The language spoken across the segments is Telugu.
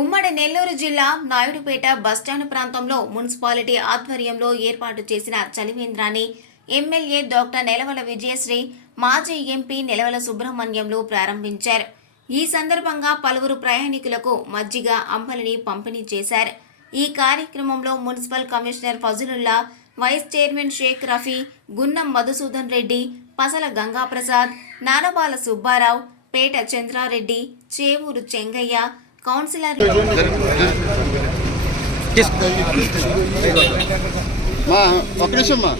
ఉమ్మడి నెల్లూరు జిల్లా నాయుడుపేట బస్టాండ్ ప్రాంతంలో మున్సిపాలిటీ ఆధ్వర్యంలో ఏర్పాటు చేసిన చలివేంద్రాన్ని ఎమ్మెల్యే డాక్టర్ నెలవల విజయశ్రీ మాజీ ఎంపీ నెలవల సుబ్రహ్మణ్యంలు ప్రారంభించారు. ఈ సందర్భంగా పలువురు ప్రయాణికులకు మజ్జిగ అంబలిని పంపిణీ చేశారు. ఈ కార్యక్రమంలో municipal commissioner Fazulullah vice chairman Shaik Rafi Gunnam Madhusudan Reddy Pasala Gangaprasad Nanabala Subbarao Peta Chandrareddy Chevuru Chengaiah councillor మా ఒక నిమిషం మా.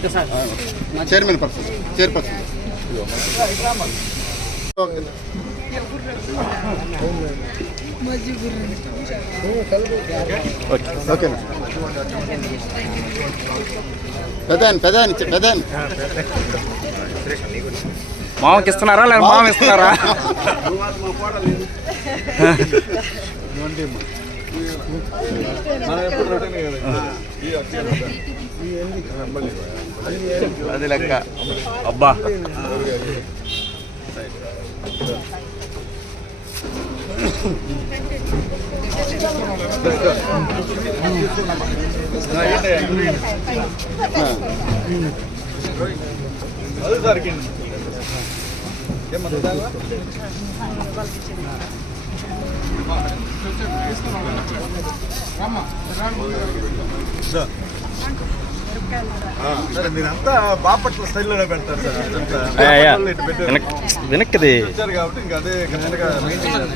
Chairman person chairperson. ఓకే. ఓకేనా పెదాన్ పెదాని. మామకి ఇస్తున్నారా లేదా? మామ. ఇస్తున్నారా అది లెక్క. అబ్బా. సరే మీరంతా బాపట్ల స్టైల్లోనే పెడతారు సార్. ఇటు వెనక్కిది. వచ్చారు కాబట్టి ఇంకా అదే తర్వాత మంచి గ్లాస్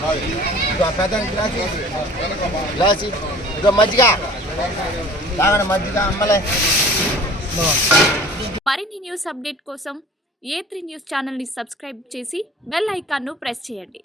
కూడా ఇవ్వండి. గ్లాస్ ఇదో మజ్జిగ తాగడం మజ్జిగ అమ్మలే మరిన్ని న్యూస్ అప్డేట్ కోసం ఏ త్రీ న్యూస్ ఛానల్ని సబ్స్క్రైబ్ చేసి బెల్ ఐకాన్ను ప్రెస్ చేయండి